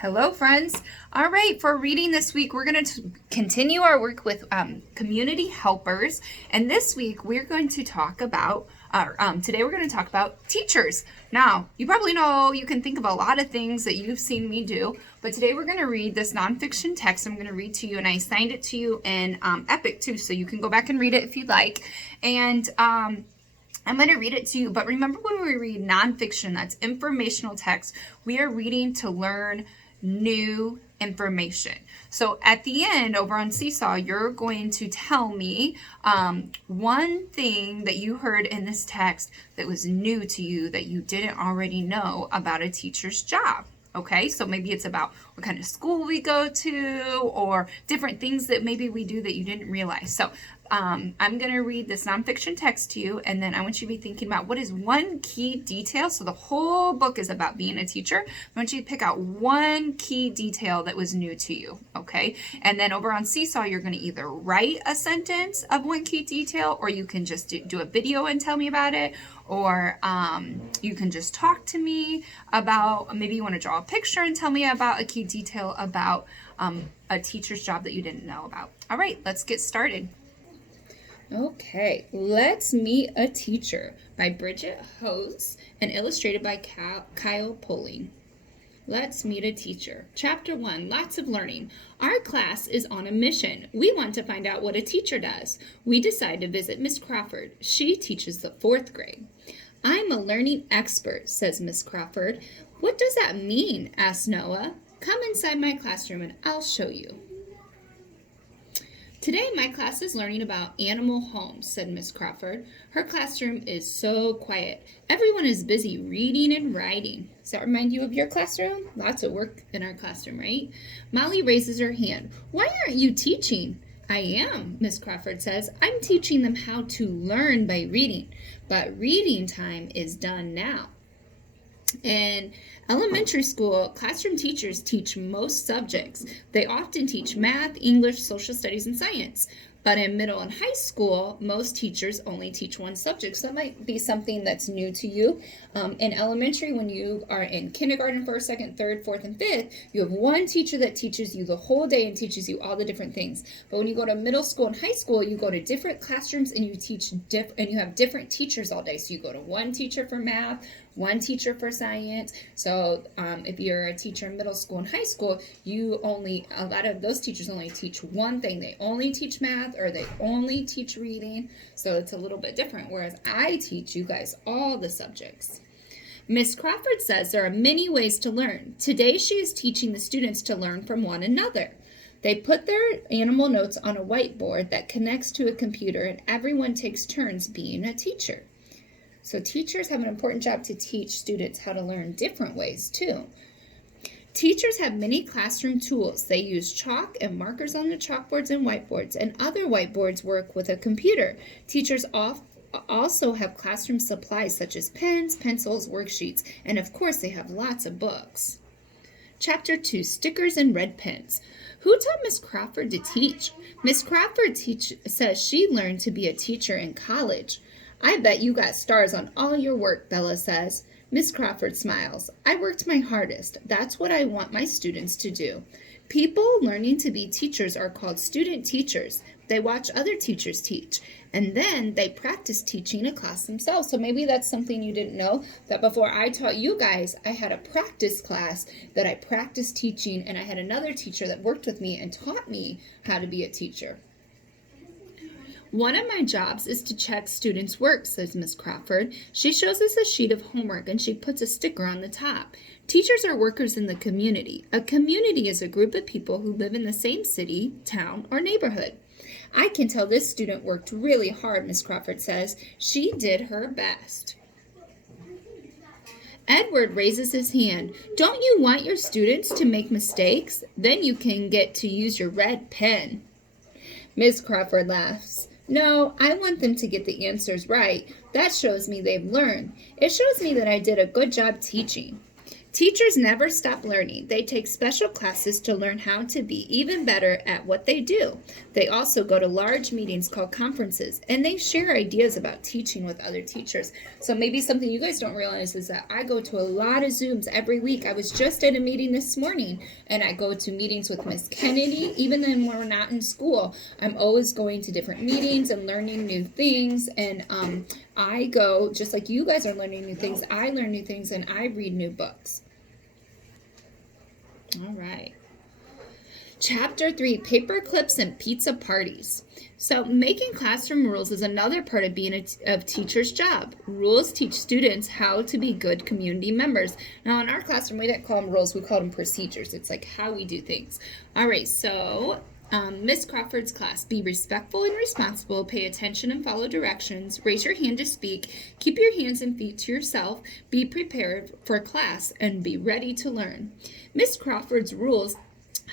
Hello, friends. All right, for reading this week, we're going to continue our work with community helpers. And this week, we're going to talk about, today we're going to talk about teachers. Now, you probably know, you can think of a lot of things that you've seen me do, but today we're going to read this nonfiction text I'm going to read to you, and I assigned it to you in Epic too, so you can go back and read it if you'd like. And I'm going to read it to you, but remember when we read nonfiction, that's informational text, we are reading to learn new information. So at the end over on Seesaw, you're going to tell me one thing that you heard in this text that was new to you that you didn't already know about a teacher's job. Okay, so maybe it's about what kind of school we go to or different things that maybe we do that you didn't realize. So I'm going to read this nonfiction text to you, and then I want you to be thinking about what is one key detail. So the whole book is about being a teacher. I want you to pick out one key detail that was new to you, okay? And then over on Seesaw, you're going to either write a sentence of one key detail, or you can just do a video and tell me about it, or you can just talk to me about, maybe you want to draw a picture and tell me about a key detail about a teacher's job that you didn't know about. All right, let's get started. Okay, Let's Meet a Teacher by Bridget Hose and illustrated by Kyle Poling. Let's meet a teacher. Chapter 1, lots of learning. Our class is on a mission. We want to find out what a teacher does. We decide to visit Miss Crawford. She teaches the 4th grade. I'm a learning expert, says Miss Crawford. What does that mean? Asked Noah. Come inside my classroom and I'll show you. Today my class is learning about animal homes, said Miss Crawford. Her classroom is so quiet. Everyone is busy reading and writing. Does that remind you of your classroom? Lots of work in our classroom, right? Molly raises her hand. Why aren't you teaching? I am, Miss Crawford says. I'm teaching them how to learn by reading, but reading time is done now. In elementary school, classroom teachers teach most subjects. They often teach math, English, social studies, and science. But in middle and high school, most teachers only teach one subject. So that might be something that's new to you. In elementary, when you are in kindergarten, 1st, 2nd, 3rd, 4th, and 5th, you have one teacher that teaches you the whole day and teaches you all the different things. But when you go to middle school and high school, you go to different classrooms and you teach and you have different teachers all day. So you go to one teacher for math, one teacher for science. So if you're a teacher in middle school and high school, a lot of those teachers only teach one thing. They only teach math or they only teach reading. So it's a little bit different, whereas I teach you guys all the subjects. Miss Crawford says there are many ways to learn. Today she is teaching the students to learn from one another. They put their animal notes on a whiteboard that connects to a computer, and everyone takes turns being a teacher. So teachers have an important job to teach students how to learn different ways too. Teachers have many classroom tools. They use chalk and markers on the chalkboards and whiteboards, and other whiteboards work with a computer. Teachers also have classroom supplies such as pens, pencils, worksheets, and of course they have lots of books. Chapter 2, Stickers and Red Pens. Who taught Miss Crawford to teach? Miss Crawford says she learned to be a teacher in college. I bet you got stars on all your work, Bella says. Miss Crawford smiles. I worked my hardest. That's what I want my students to do. People learning to be teachers are called student teachers. They watch other teachers teach, and then they practice teaching a class themselves. So maybe that's something you didn't know, that before I taught you guys, I had a practice class that I practiced teaching, and I had another teacher that worked with me and taught me how to be a teacher. One of my jobs is to check students' work, says Miss Crawford. She shows us a sheet of homework and she puts a sticker on the top. Teachers are workers in the community. A community is a group of people who live in the same city, town, or neighborhood. I can tell this student worked really hard, Miss Crawford says. She did her best. Edward raises his hand. Don't you want your students to make mistakes? Then you can get to use your red pen. Miss Crawford laughs. No, I want them to get the answers right. That shows me they've learned. It shows me that I did a good job teaching. Teachers never stop learning. They take special classes to learn how to be even better at what they do. They also go to large meetings called conferences, and they share ideas about teaching with other teachers. So maybe something you guys don't realize is that I go to a lot of Zooms every week. I was just at a meeting this morning, and I go to meetings with Miss Kennedy. Even then when we're not in school, I'm always going to different meetings and learning new things. And I go, just like you guys are learning new things, I learn new things, and I read new books. All right. Chapter 3, Paper Clips and Pizza Parties. So making classroom rules is another part of being a teacher's job. Rules teach students how to be good community members. Now in our classroom, we didn't call them rules, we called them procedures. It's like how we do things. All right, so Miss Crawford's class, be respectful and responsible, pay attention and follow directions, raise your hand to speak, keep your hands and feet to yourself, be prepared for class, and be ready to learn. Miss Crawford's rules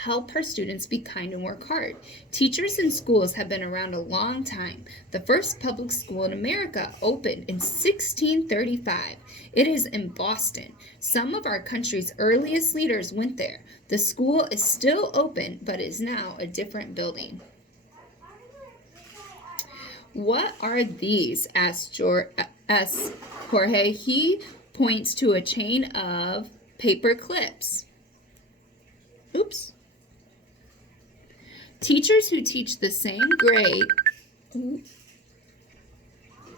help her students be kind and work hard. Teachers in schools have been around a long time. The first public school in America opened in 1635. It is in Boston. Some of our country's earliest leaders went there. The school is still open, but is now a different building. What are these? Asked Jorge. He points to a chain of paper clips. Oops. Teachers who teach the same grade.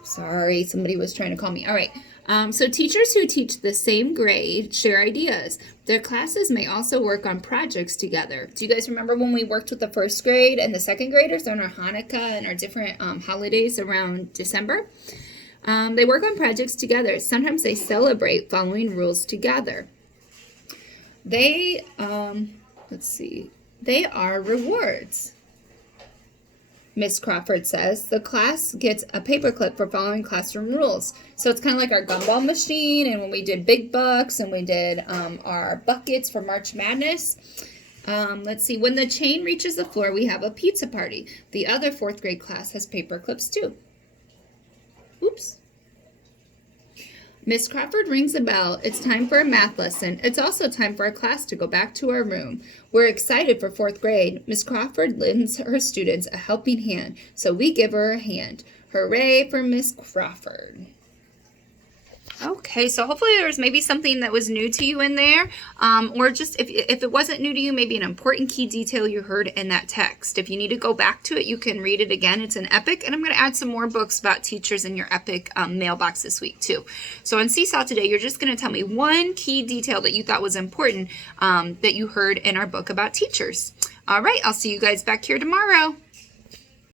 Sorry, somebody was trying to call me. All right. So teachers who teach the same grade share ideas. Their classes may also work on projects together. Do you guys remember when we worked with the first grade and the second graders on our Hanukkah and our different holidays around December? They work on projects together. Sometimes they celebrate following rules together. They, they are rewards. Miss Crawford says the class gets a paperclip for following classroom rules. So it's kind of like our gumball machine, and when we did big bucks and we did our buckets for March Madness. Let's see, when the chain reaches the floor, we have a pizza party. The other fourth grade class has paper clips too. Oops. Miss Crawford rings a bell. It's time for a math lesson. It's also time for our class to go back to our room. We're excited for fourth grade. Miss Crawford lends her students a helping hand, so we give her a hand. Hooray for Miss Crawford. Okay, so hopefully there was maybe something that was new to you in there, or just if it wasn't new to you, maybe an important key detail you heard in that text. If you need to go back to it, you can read it again. It's an epic, and I'm going to add some more books about teachers in your epic mailbox this week too. So on Seesaw today, you're just going to tell me one key detail that you thought was important that you heard in our book about teachers. All right, I'll see you guys back here tomorrow.